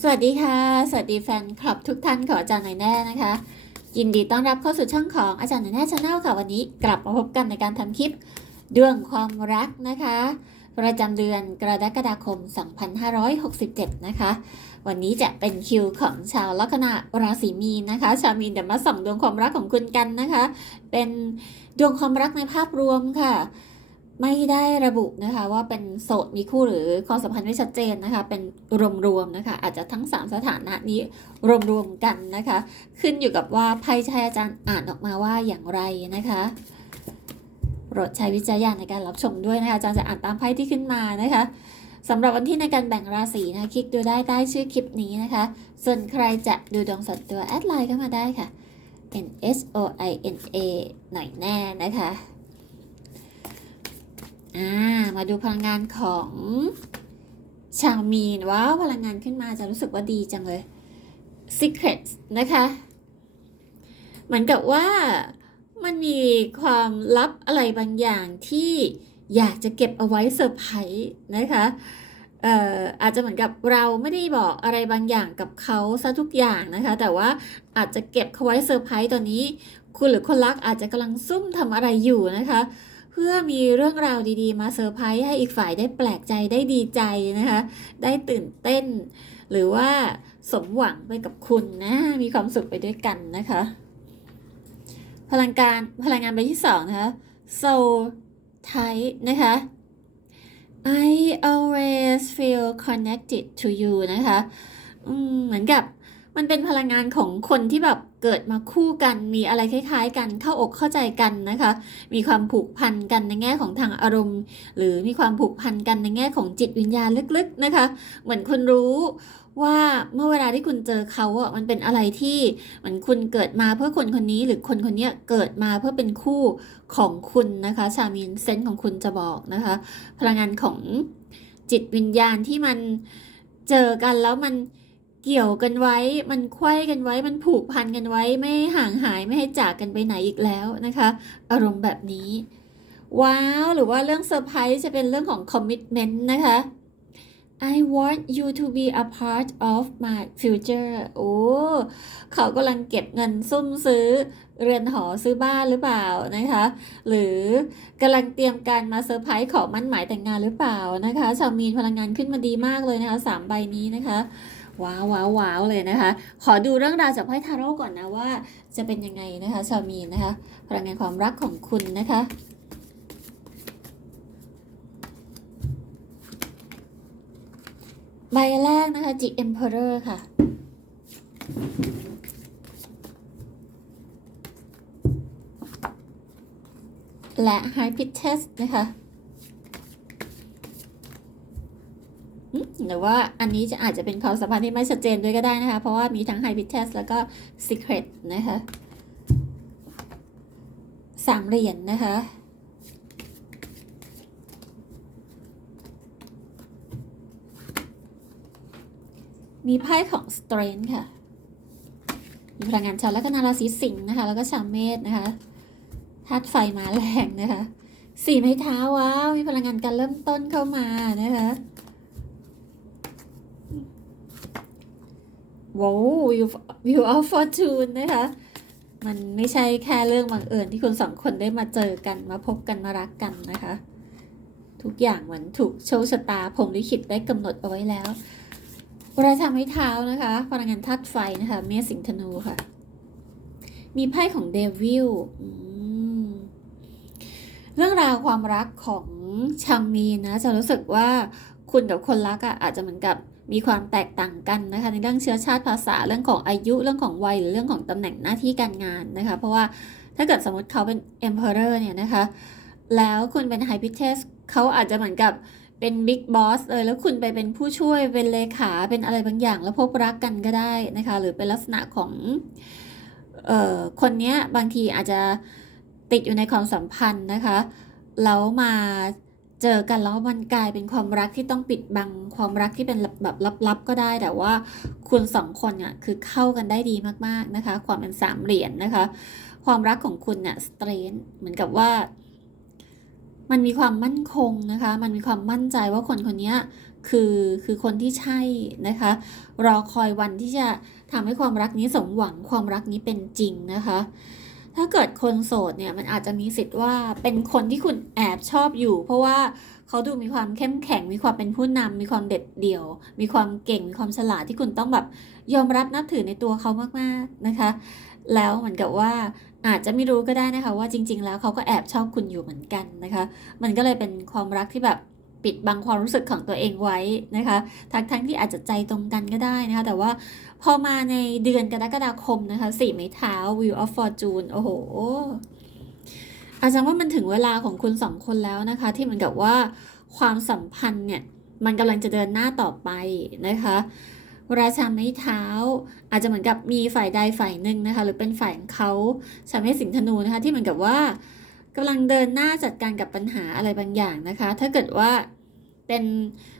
สวัสดีค่ะ สวัสดีแฟนคลับทุกท่านของอาจารย์หน่อยแน่นะคะ ยินดีต้อนรับเข้าสู่ช่องของอาจารย์หน่อยแน่ชาแนลค่ะวันนี้กลับมาพบกันในการทำคลิปเรื่องความรักนะคะ ประจำเดือนกรกฎาคม 2567 นะคะ วันนี้จะเป็นคิวของชาวลัคนาราศีมีนนะคะ ชาวมีนเดี๋ยวมาส่องดวงความรักของคุณกันนะคะ เป็นดวงความรักในภาพรวมค่ะ ไม่ได้ระบุนะคะว่าเป็นโสดมีคู่หรือความสัมพันธ์ไม่ชัดเจนนะคะ เป็นรวมๆนะคะ อาจจะทั้ง 3 สถานะนี้รวมๆกันนะคะ ขึ้นอยู่กับว่าไพ่ชายอาจารย์อ่านออกมาว่าอย่างไรนะคะโปรดใช้วิจารณญาณในการรับชมด้วยนะคะอาจารย์จะอ่านตามไพ่ที่ขึ้นมานะคะสำหรับวันที่ในการแบ่งราศีนะคลิกดูได้ใต้ชื่อคลิปนี้นะคะ ส่วนใครจะดูดวงส่วนตัวแอดไลน์ก็มาได้ค่ะ N S O I N A หน่อยแน่นะคะ อ่ามาดูพลังงานของชาวมีนว้าวพลังงานขึ้นมาจะรู้สึกว่าดีจังเลย Secret นะคะ เหมือนกับว่ามันมีความลับอะไรบางอย่างที่อยากจะเก็บเอาไว้เซอร์ไพรส์นะคะเอ่ออาจจะเหมือนกับเราไม่ได้บอกอะไรบางอย่างกับเขาซะทุกอย่างนะคะ แต่ว่าอาจจะเก็บเขาไว้เซอร์ไพรส์ตอนนี้ คุณหรือคนรักอาจจะกำลังซุ่มทำอะไรอยู่นะคะ เพื่อมีเรื่องราวดีๆ มาเซอร์ไพรส์ให้อีกฝ่ายได้แปลกใจได้ดีใจนะคะ ได้ตื่นเต้น หรือว่าสมหวังไปกับคุณนะ มีความสุขไปด้วยกันนะคะ พลังการพลังงานใบที่สองนะคะ soul type นะคะ I always feel connected to you นะคะ เหมือนกับ มันเป็นพลังงานของคนที่แบบเกิดมาคู่กัน มีอะไรคล้ายๆ กันเข้าอกเข้าใจกันนะคะ มีความผูกพันกันในแง่ของทางอารมณ์ หรือมีความผูกพันกันในแง่ของจิตวิญญาณลึกๆนะคะ เหมือนคุณรู้ว่าเมื่อเวลาที่คุณเจอเขาอะมันเป็นอะไรที่เหมือนคุณเกิดมาเพื่อคนคนนี้หรือคนคนนี้เกิดมาเพื่อเป็นคู่ของคุณนะคะชามินเซนส์ของคุณจะบอกนะคะ พลังงานของจิตวิญญาณที่มันเจอกันแล้วมัน เกี่ยวกันไว้ มันไขว้กันไว้ มันผูกพันกันไว้ ไม่ห่างหายไม่ให้จากกันไปไหนอีกแล้วนะคะ อารมณ์แบบนี้ ว้าว หรือว่าเรื่องเซอร์ไพรส์จะเป็นเรื่องของคอมมิ t เมนต์นะคะ I want you to be a part of my future โอ้ เขากำลังเก็บเงินซุ่มซื้อเรือนหอซื้อบ้านหรือเปล่านะคะ หรือกำลังเตรียมการมาเซอร์ไพรส์ขอมั่นหมายแต่งงานหรือเปล่านะคะ ชาวมีนพลังงานขึ้นมาดีมากเลยนะคะสามใบนี้นะคะ ว้าวว้าวว้าวเลยนะคะ ขอดูเรื่องราวจากไพ่ทาโร่ก่อนนะว่า จะเป็นยังไงนะคะชาวมีนนะคะ พลังงานความรักของคุณนะคะใบแรกนะคะจิ Emperor ค่ะ และ High Priestess นะคะอืม หรือว่าอันนี้จะอาจจะเป็นความสัมพันธ์ที่ไม่ชัดเจนด้วยก็ได้นะคะ เพราะว่ามีทั้ง High Priestess แล้วก็ Secret นะคะสามเหรียญนะคะมีไพ่ของ Strength ค่ะ มีพลังงานชาวลัคนาราศีสิงห์นะคะ แล้วก็ชาวเมษนะคะ ธาตุไฟมาแรงนะคะ สี่ไม้เท้าว้าว มีพลังงานการเริ่มต้นเข้ามานะคะ ว้าววิววิวออฟฟอร์จูนนะคะ มันไม่ใช่แค่เรื่องบังเอิญที่คุณสองคนได้มาเจอกันมาพบกันมารักกันนะคะ ทุกอย่างเหมือนถูกโชคชะตาผมลิขิตได้กำหนดเอาไว้แล้วราชาไม้เท้านะคะพลังงานธาตุไฟนะคะเมษสิงห์ธนูค่ะ มีไพ่ของเดวิลเรื่องราวความรักของชางมีนนะจะรู้สึกว่าคุณกับคนรักอะอาจจะเหมือนกับ มีความแตกต่างกันนะคะในเรื่องเชื้อชาติภาษาเรื่องของอายุเรื่องของวัยหรือเรื่องของตำแหน่งหน้าที่การงานนะคะ เพราะว่าถ้าเกิดสมมติเขาเป็น emperor เนี่ยนะคะ แล้วคุณเป็น high priestess เขาอาจจะเหมือนกับเป็นบิ๊กบอสเลยแล้วคุณไปเป็นผู้ช่วยเป็นเลขาเป็นอะไรบางอย่าง แล้วพบรักกันก็ได้นะคะ หรือเป็นลักษณะของเอ่อคนเนี้ยบางทีอาจจะติดอยู่ในความสัมพันธ์นะคะแล้วมา เจอกันแล้วมันกลายเป็นความรักที่ต้องปิดบัง ความรักที่เป็นแบบลับๆก็ได้ แต่ว่าคุณสองคนอะคือเข้ากันได้ดีมากๆนะคะ ความเป็นสามเหรียญนะคะ ความรักของคุณเนี่ยสเตรนเหมือนกับว่า มันมีความมั่นคงนะคะ มันมีความมั่นใจว่าคนคนนี้คือคือคนที่ใช่นะคะ รอคอยวันที่จะทำให้ความรักนี้สมหวังความรักนี้เป็นจริงนะคะ ถ้าเกิดคนโสดเนี่ยมันอาจจะมีสิทธิ์ว่าเป็นคนที่คุณแอบชอบอยู่ เพราะว่าเขาดูมีความเข้มแข็ง มีความเป็นผู้นำมีความเด็ดเดี่ยว มีความเก่ง มีความฉลาดที่คุณต้องแบบยอมรับนับถือในตัวเขามากๆนะคะ แล้วเหมือนกับว่าอาจจะไม่รู้ก็ได้นะคะ ว่าจริง ๆ แล้วเขาก็แอบชอบคุณอยู่เหมือนกันนะคะ มันก็เลยเป็นความรักที่แบบ ปิดบังความรู้สึกของตัวเองไว้นะคะทั้งทั้งที่อาจจะใจตรงกันก็ได้นะคะแต่ว่าพอมาในเดือนกรกฎาคมนะคะสี่ไม้เท้า Wheel of Fortune โอ้โหอาจารย์ว่ามันถึงเวลาของคุณสองคนแล้วนะคะ ที่เหมือนกับว่าความสัมพันธ์เนี่ยมันกำลังจะเดินหน้าต่อไปนะคะราชาไม้เท้า อาจจะเหมือนกับมีฝ่ายใดฝ่ายหนึ่งนะคะ หรือเป็นฝ่ายของเขาชาเมสิงธนูนะคะ ที่เหมือนกับว่ากำลังเดินหน้าจัดการกับปัญหาอะไรบางอย่างนะคะ ถ้าเกิดว่า เป็น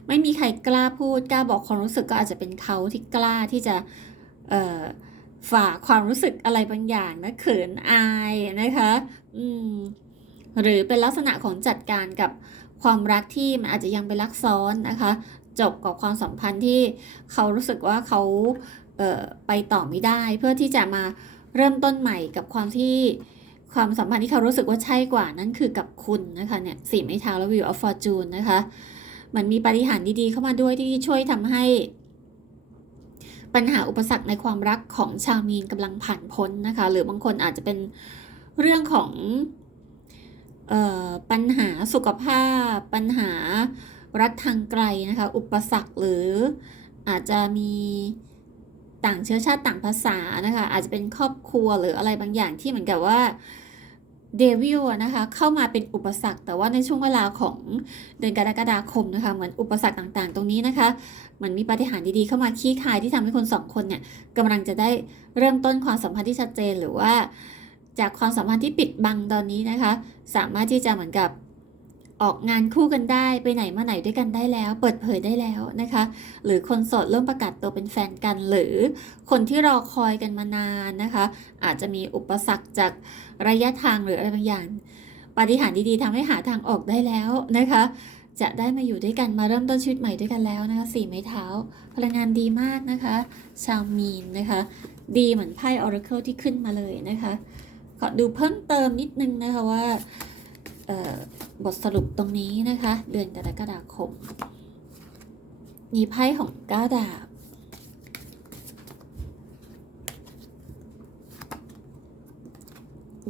ไม่มีใครกล้าพูดกล้าบอกความรู้สึกก็อาจจะเป็นเขาที่กล้าที่จะเอ่อฝากความรู้สึกอะไรบางอย่างนะเขินอายนะคะอืมหรือเป็นลักษณะของจัดการกับความรักที่มันอาจจะยังเป็นรักซ้อนนะคะจบกับความสัมพันธ์ที่เขารู้สึกว่าเขาเไปต่อไม่ได้ เพื่อที่จะมาเริ่มต้นใหม่กับความที่ความสัมพันธ์ที่เขารู้สึกว่าใช่กว่านั่นคือกับคุณนะคะเนี่ยสี่ไม้เท้าและวิวออฟฟอร์จูนนะคะ มันมีปาฏิหาริย์ดีๆเข้ามาด้วยที่ช่วยทำให้ ปัญหาอุปสรรคในความรักของชาวมีนกำลังผ่านพ้นนะคะ หรือบางคนอาจจะเป็นเรื่องของออปัญหาสุขภาพ ปัญหารักทางไกลนะคะ อุปสรรคหรืออาจจะมีต่างเชื้อชาติต่างภาษานะคะ อาจจะเป็นครอบครัวหรืออะไรบางอย่างที่เหมือนกับว่า เดวิลนะคะเข้ามาเป็นอุปสรรค แต่ว่าในช่วงเวลาของเดือนกรกฎาคมนะคะเหมือนอุปสรรคต่างๆ ตรงนี้นะคะเหมือนมีปาฏิหาริย์ดีๆเข้ามาขี้คายที่ทำให้คนสองคนเนี่ยกำลังจะได้เริ่มต้นความสัมพันธ์ที่ชัดเจนหรือว่า จากความสัมพันธ์ที่ปิดบังตอนนี้นะคะ สามารถที่จะเหมือนกับ ออกงานคู่กันได้ไปไหนมาไหนด้วยกันได้แล้ว เปิดเผยได้แล้วนะคะ หรือคนโสดเริ่มประกาศตัวเป็นแฟนกัน หรือคนที่รอคอยกันมานานนะคะ อาจจะมีอุปสรรคจากระยะทางหรืออะไรบางอย่างปาฏิหาริย์ดีๆทำให้หาทางออกได้แล้วนะคะ จะได้มาอยู่ด้วยกันมาเริ่มต้นชีวิตใหม่ด้วยกันแล้วนะคะสี่ไม้เท้า พลังงานดีมากนะคะ ชาวมีนนะคะ ดีเหมือนไพ่ออราเคิลที่ขึ้นมาเลยนะคะขอดูเพิ่มเติมนิดนึงนะคะว่า บทสรุปตรงนี้นะคะ เดือนกรกฎาคม มีไพ่ของก้าดาบ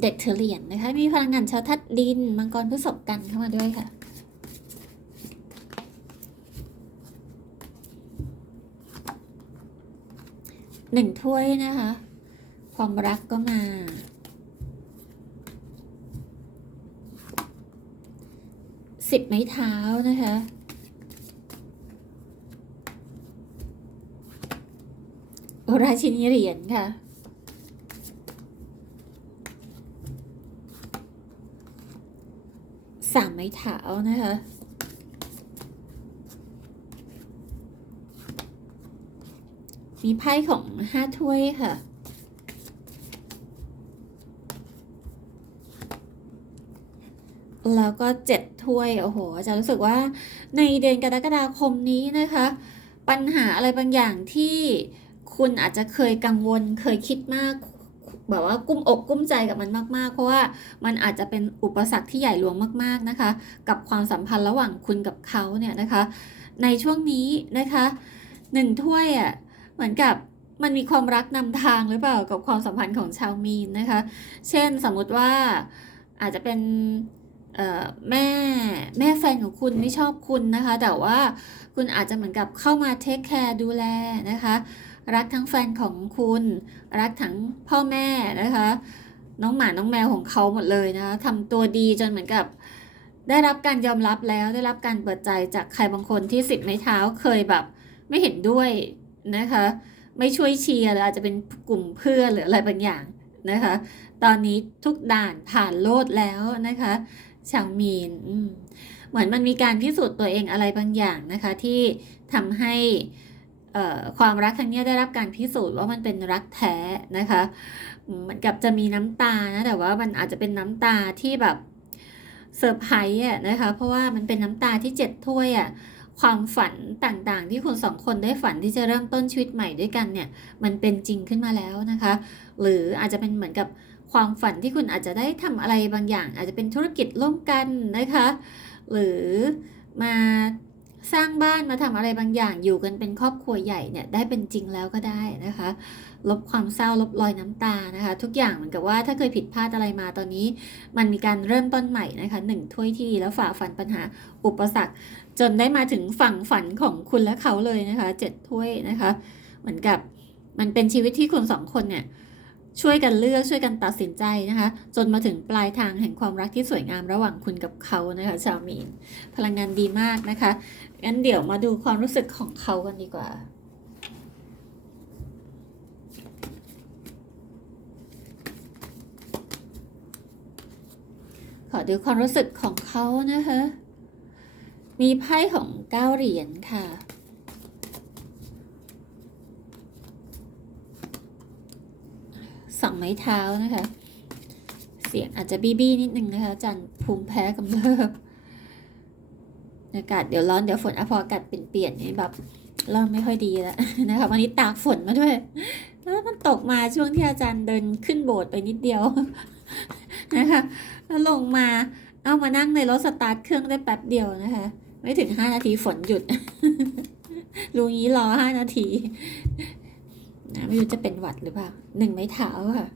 เด็กเทเลียนนะคะ มีพลังงานชาวทัดดิน มังกรพฤษภกันเข้ามาด้วยค่ะหนึ่งถ้วยนะคะ ความรักก็มา สิบไม้เท้านะคะราชินีเหรียญค่ะ สามไม้เท้านะคะ มีไพ่ของห้าถ้วยค่ะ แล้วก็เจ็ดถ้วย โอ้โหจะรู้สึกว่าในเดือนกรกฎาคมนี้นะคะ ปัญหาอะไรบางอย่างที่คุณอาจจะเคยกังวลเคยคิดมาก แบบว่ากุ้มอกกุ้มใจกับมันมาก ๆ เพราะว่ามันอาจจะเป็นอุปสรรคที่ใหญ่หลวงมาก ๆ นะคะ กับความสัมพันธ์ระหว่างคุณกับเขาเนี่ยนะคะ ในช่วงนี้นะคะหนึ่งถ้วยอะเหมือนกับมันมีความรักนำทางหรือเปล่ากับความสัมพันธ์ของชาวมีนนะคะ เช่นสมมุติว่าอาจจะเป็น แม่แม่แฟนของคุณไม่ชอบคุณนะคะ แต่ว่าคุณอาจจะเหมือนกับเข้ามาเทคแคร์ดูแลนะคะ รักทั้งแฟนของคุณ รักทั้งพ่อแม่นะคะ น้องหมาน้องแมวของเขาหมดเลยนะคะทำตัวดีจนเหมือนกับ ได้รับการยอมรับแล้วได้รับการเปิดใจจากใครบางคนที่สิบไม้เท้าเคยแบบ ไม่เห็นด้วยนะคะ ไม่ช่วยเชียร์หรืออาจจะเป็นกลุ่มเพื่อนหรืออะไรบางอย่างนะคะ ตอนนี้ทุกด่านผ่านโลดแล้วนะคะ ชาวมีนเหมือนมันมีการพิสูจน์ตัวเองอะไรบางอย่างนะคะ ที่ทำให้ความรักครั้งนี้ได้รับการพิสูจน์ว่ามันเป็นรักแท้นะคะเหมือนกับจะมีน้ำตานะแต่ว่ามันอาจจะเป็นน้ำตาที่แบบเซอร์ไพรส์อะนะคะเพราะว่ามันเป็นน้ำตาที่เจ็ดถ้วยอะความฝันต่างๆ ที่คุณสองคนได้ฝันที่จะเริ่มต้นชีวิตใหม่ด้วยกันเนี่ย มันเป็นจริงขึ้นมาแล้วนะคะ หรืออาจจะเป็นเหมือนกับ ความฝันที่คุณอาจจะได้ทำอะไรบางอย่าง อาจจะเป็นธุรกิจร่วมกันนะคะ หรือมาสร้างบ้านมาทำอะไรบางอย่างอยู่กันเป็นครอบครัวใหญ่เนี่ยได้เป็นจริงแล้วก็ได้นะคะ ลบความเศร้าลบรอยน้ำตานะคะ ทุกอย่างเหมือนกับว่าถ้าเคยผิดพลาดอะไรมาตอนนี้ มันมีการเริ่มต้นใหม่นะคะหนึ่งถ้วยที่ดีแล้วฝ่าฟันปัญหาอุปสรรค จนได้มาถึงฝั่งฝันของคุณและเขาเลยนะคะเจ็ดถ้วยนะคะ เหมือนกับมันเป็นชีวิตที่คุณสองคนเนี่ย ช่วยกันเลือกช่วยกันตัดสินใจนะคะ จนมาถึงปลายทางแห่งความรักที่สวยงามระหว่างคุณกับเขานะคะชาวมีน พลังงานดีมากนะคะงั้นเดี๋ยวมาดูความรู้สึกของเขากันดีกว่าขอดูความรู้สึกของเขานะคะ มีไพ่ของเก้าเหรียญค่ะ สองไม้เท้านะคะ เสียงอาจจะบี้บี้นิดนึงนะคะอาจันภูมิแพ้กำเริบอากาศเดี๋ยวร้อนเดี๋ยวฝนอพออากาศเปลี่ยนๆนี่แบบเริ่มไม่ค่อยดีแล้วนะคะวันนี้ตากฝนมาด้วย แล้วมันตกมาช่วงที่อาจารย์เดินขึ้นโบสถ์ไปนิดเดียวนะคะแล้วลงมาเอามานั่งในรถสตาร์ทเครื่องได้แป๊บเดียวนะคะ ไม่ถึงห้านาทีฝนหยุดลุงนี้รอห้านาที นะไม่รู้จะเป็นหวัดหรือเปล่าหนึ่งไม้เท้าค่ะ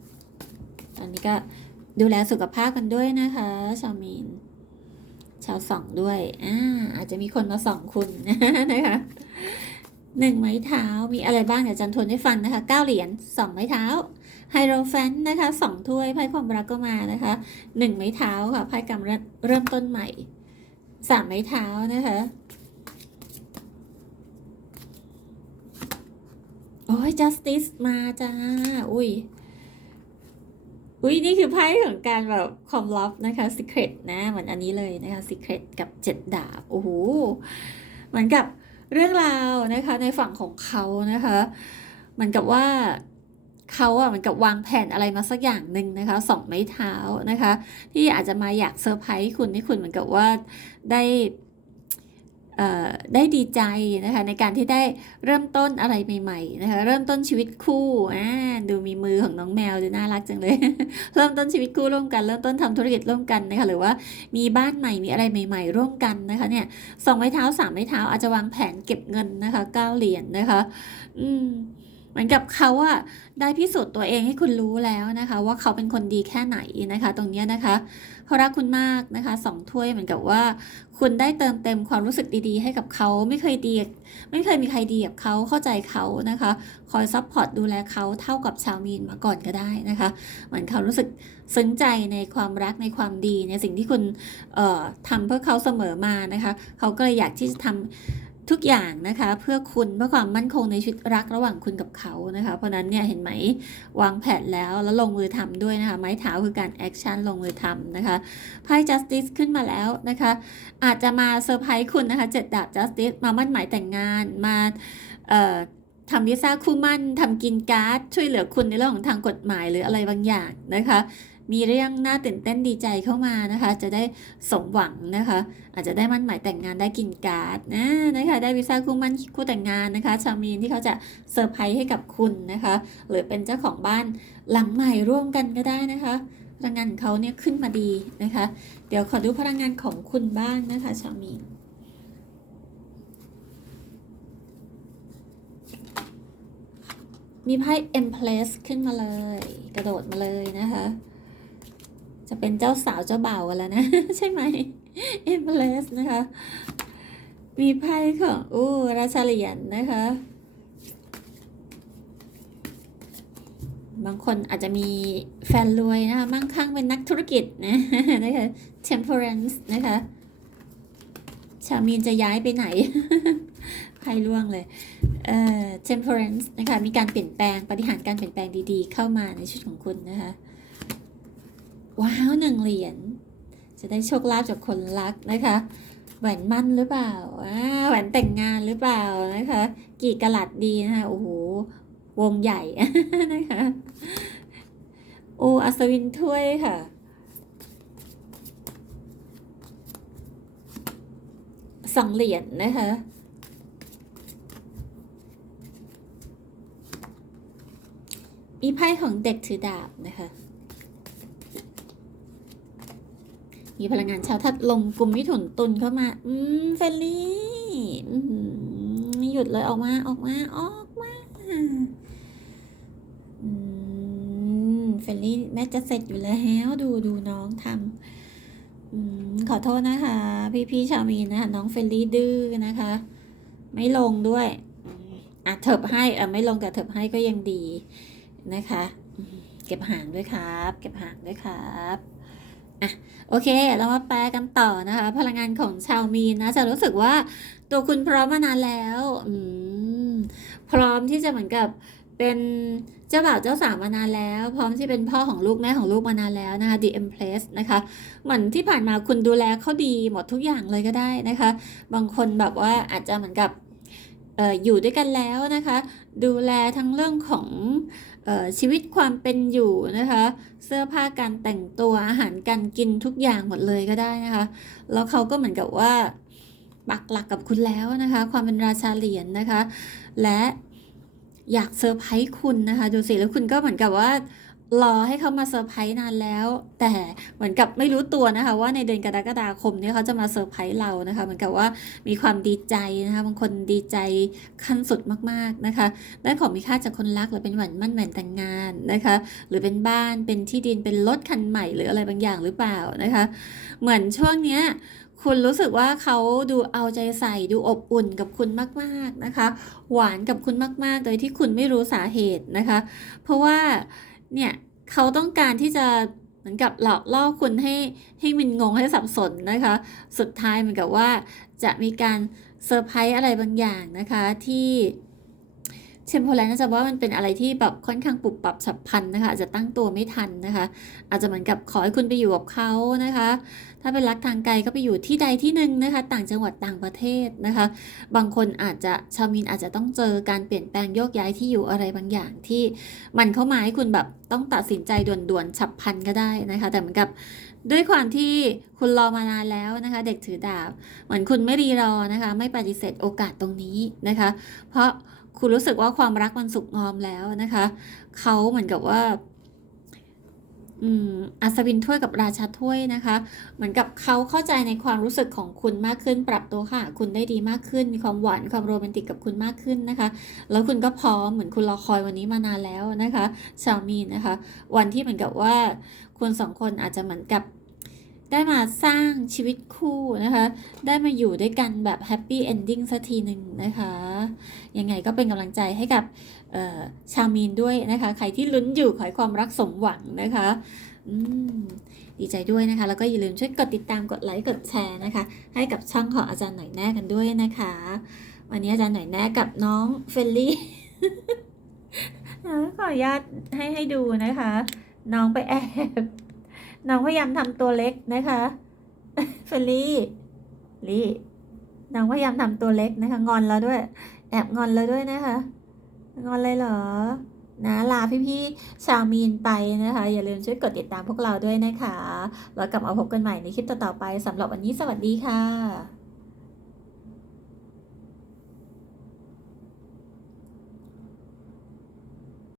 ตอนนี้ก็ดูแลสุขภาพกันด้วยนะคะ ชาวมีน ชาวสองด้วยอ่าอาจจะมีคนมาส่องคุณนะคะหนึ่งไม้เท้ามีอะไรบ้างเดี๋ยวจันทนให้ฟังนะคะเก้าเหรียญสองไม้เท้าไฮโรแฟนนะคะสองถ้วยไพ่ความรักก็มานะคะหนึ่งไม้เท้าค่ะไพ่กำเริ่มเริ่มต้นใหม่สามไม้เท้านะคะ โอ้ย justice มาจ้า อุ้ย อุ้ยนี่คือไพ่ของการแบบความลับนะคะ secret นะเหมือนอันนี้เลยนะคะ secret กับเจ็ดดาบ โอ้โห เหมือนกับเรื่องราวนะคะในฝั่งของเขานะคะเหมือนกับว่าเขาอะเหมือนกับวางแผนอะไรมาสักอย่างหนึ่งนะคะสองไม้เท้านะคะ ที่อาจจะมาอยากเซอร์ไพรส์คุณให้คุณเหมือนกับว่าได้ ได้ดีใจนะคะในการที่ได้เริ่มต้นอะไรใหม่ๆนะคะเริ่มต้นชีวิตคู่อ่าดูมีมือของน้องแมวดูน่ารักจังเลย เริ่มต้นชีวิตคู่ร่วมกัน เริ่มต้นทำธุรกิจร่วมกันนะคะหรือว่ามีบ้านใหม่มีอะไรใหม่ ๆ ร่วมกันนะคะเนี่ยสองไม้เท้าสามไม้เท้าอาจจะวางแผนเก็บเงินนะคะเก้าเหรียญนะคะ อืมเหมือนกับเขาอะได้พิสูจน์ตัวเองให้คุณรู้แล้วนะคะ ว่าเขาเป็นคนดีแค่ไหนนะคะ ตรงเนี้ยนะคะ เขารักคุณมากนะคะสองถ้วยเหมือนกับว่า คุณได้เติมเต็มความรู้สึกดีๆ ให้กับเขาไม่เคยดีไม่เคยมีใครดีกับเขาเข้าใจเขานะคะคอยซัพพอร์ตดูแลเขาเท่ากับชาวมีนมาก่อนก็ได้นะคะเหมือนเขารู้สึกซึ้งใจในความรักในความดีในสิ่งที่คุณเอ่อทำเพื่อเขาเสมอมานะคะเขาก็เลยอยากที่จะทำ ทุกอย่างนะคะ เพื่อคุณเพื่อความมั่นคงในชีวิตรักระหว่างคุณกับเขานะคะ เพราะนั้นเนี่ยเห็นไหมวางแผนแล้วแล้วลงมือทำด้วยนะคะ ไม้เท้าคือการแอคชั่นลงมือทำนะคะไพ่ justice ขึ้นมาแล้วนะคะ อาจจะมาเซอร์ไพรส์คุณนะคะเจ็ดดาบ justice มามั่นหมายแต่งงานมาเอ่อทำวีซ่าคู่มั่นทำกินการ์ดช่วยเหลือคุณในเรื่องของทางกฎหมายหรืออะไรบางอย่างนะคะ มีเรื่องน่าตื่นเต้นดีใจเข้ามานะคะ จะได้สมหวังนะคะ อาจจะได้มั่นหมายแต่งงานได้กินการ์ดนะนะคะ ได้วีซ่าคู่มั่นคู่แต่งงานนะคะ ชาวมีนที่เขาจะเซอร์ไพรส์ให้กับคุณนะคะ หรือเป็นเจ้าของบ้านหลังใหม่ร่วมกันก็ได้นะคะพลังงานของเขาเนี่ยขึ้นมาดีนะคะ เดี๋ยวขอดูพลังงานของคุณบ้างนะคะ ชาวมีนมีไพ่ Empress ขึ้นมาเลย กระโดดมาเลยนะคะ จะเป็นเจ้าสาวเจ้าบ่าวกันแล้วนะ ใช่ไหม Empress นะคะ มีไพ่ของอู้ราชาเหรียญนะคะ บางคนอาจจะมีแฟนรวยนะคะ มั่งคั่งเป็นนักธุรกิจนะนะคะ Temperance นะคะ ชาวมีนจะย้ายไปไหนไพ่ล่วงเลยเอ่อ temperance นะคะ มีการเปลี่ยนแปลงปฏิหารการเปลี่ยนแปลงดีๆ เข้ามาในชีวิตของคุณนะคะ ว้าวหนึ่งเหรียญจะได้โชคลาภจากคนรักนะคะแหวนมั่นหรือเปล่าอ่าแหวนแต่งงานหรือเปล่านะคะ กี่กะลัดดีนะคะโอ้โหวงใหญ่นะคะโอ้อัศวินถ้วยค่ะสองเหรียญนะคะมีไพ่ของเด็กถือดาบนะคะ มีพลังงานชาวทัดลงกลุ่มมิถุนตุนเข้ามา อืมเฟลลี่หยุดเลยออกมาออกมาออกมาอืมเฟลลี่แม่จะเสร็จอยู่แล้วดูดูน้องทำอืมขอโทษนะคะ พี่พี่ๆชาวมีนนะคะน้องเฟลลี่ดื้อนะคะ ไม่ลงด้วยอะเถิบให้อะไม่ลงแต่เถิบให้ก็ยังดีนะคะ เก็บหางด้วยครับ เก็บหางด้วยครับ อะโอเค เรามาแปลกันต่อนะคะ พลังงานของชาวมีนนะจะรู้สึกว่าตัวคุณพร้อมมานานแล้วอืมพร้อมที่จะเหมือนกับเป็นเจ้าบ่าวเจ้าสาวมานานแล้ว พร้อมที่เป็นพ่อของลูกแม่ของลูกมานานแล้วนะคะ The Empress นะคะเหมือนที่ผ่านมาคุณดูแลเขาดีหมดทุกอย่างเลยก็ได้นะคะ บางคนแบบว่าอาจจะเหมือนกับ อยู่ด้วยกันแล้วนะคะ ดูแลทั้งเรื่องของออชีวิตความเป็นอยู่นะคะ เสื้อผ้าการแต่งตัวอาหารการกินทุกอย่างหมดเลยก็ได้นะคะ แล้วเขาก็เหมือนกับว่าปักหลักกับคุณแล้วนะคะ ความเป็นราชาเหรียญนะคะ และอยากเซอร์ไพรส์คุณนะคะ ดูสิแล้วคุณก็เหมือนกับว่า รอให้เขามาเซอร์ไพรส์นานแล้ว แต่เหมือนกับไม่รู้ตัวนะคะ ว่าในเดือนกรกฎาคมนี้เขาจะมาเซอร์ไพรส์เรานะคะ เหมือนกับว่ามีความดีใจนะคะบางคนดีใจขั้นสุดมากๆนะคะ ได้ของมีค่าจากคนรักหรือเป็นหวันมั่นแหวนแต่งงานนะคะ หรือเป็นบ้านเป็นที่ดินเป็นรถคันใหม่หรืออะไรบางอย่างหรือเปล่านะคะ เหมือนช่วงเนี้ยคุณรู้สึกว่าเขาดูเอาใจใส่ดูอบอุ่นกับคุณมาก ๆนะคะ หวานกับคุณมาก ๆ โดยที่คุณไม่รู้สาเหตุนะคะ เพราะว่า เนี่ยเขาต้องการที่จะเหมือนกับหลอกล่อคุณให้ให้มึนงงให้สับสนนะคะ สุดท้ายเหมือนกับว่าจะมีการเซอร์ไพรส์อะไรบางอย่างนะคะที่ เชมโพแลนน่าจะว่ามันเป็นอะไรที่แบบค่อนข้างปรับปรับฉับพลันนะคะอาจจะตั้งตัวไม่ทันนะคะ อาจจะเหมือนกับขอให้คุณไปอยู่กับเขานะคะ ถ้าเป็นรักทางไกลก็ไปอยู่ที่ใดที่หนึ่งนะคะ ต่างจังหวัดต่างประเทศนะคะ บางคนอาจจะชาวมินอาจจะต้องเจอการเปลี่ยนแปลงโยกย้ายที่อยู่อะไรบางอย่างที่ มันเข้ามาให้คุณแบบต้องตัดสินใจด่วนๆฉับพลันก็ได้นะคะ แต่เหมือนกับด้วยความที่คุณรอมานานแล้วนะคะ เด็กถือดาบเหมือนคุณไม่รีรอนะคะ ไม่ปฏิเสธโอกาสตรงนี้นะคะ เพราะ คุณรู้สึกว่าความรักมันสุกงอมแล้วนะคะเขาเหมือนกับว่าอืมอัศวินถ้วยกับราชาถ้วยนะคะ เหมือนกับเขาเข้าใจในความรู้สึกของคุณมากขึ้น ปรับตัวค่ะ คุณได้ดีมากขึ้น มีความหวานความโรแมนติกกับคุณมากขึ้นนะคะ แล้วคุณก็พร้อมเหมือนคุณรอคอยวันนี้มานานแล้วนะคะ ชาวมีนนะคะ วันที่เหมือนกับว่าคุณสองคนอาจจะเหมือนกับ ได้มาสร้างชีวิตคู่นะคะ ได้มาอยู่ด้วยกันแบบแฮปปี้เอนดิ้งสักทีหนึ่งนะคะ ยังไงก็เป็นกำลังใจให้กับชาวมีนด้วยนะคะ ใครที่ลุ้นอยู่ขอให้ความรักสมหวังนะคะอืมดีใจด้วยนะคะ แล้วก็อย่าลืมช่วยกดติดตามกดไลค์กดแชร์นะคะ ให้กับช่องของอาจารย์หน่อยแน่กันด้วยนะคะ วันนี้อาจารย์หน่อยแน่กับน้องเฟลลี่ขออนุญาตให้ให้ดูนะคะ น้องไปแอบ น้องพยายามทำตัวเล็กนะคะเฟลลี่ลี่น้องพยายามทำตัวเล็กนะคะ งอนแล้วด้วย แอบงอนแล้วด้วยนะคะ งอนเลยเหรอ นะลาพี่ๆชาวมีนไปนะคะ อย่าลืมช่วยกดติดตามพวกเราด้วยนะคะ แล้วกลับมาพบกันใหม่ในคลิปต่อๆไปสำหรับวันนี้สวัสดีค่ะ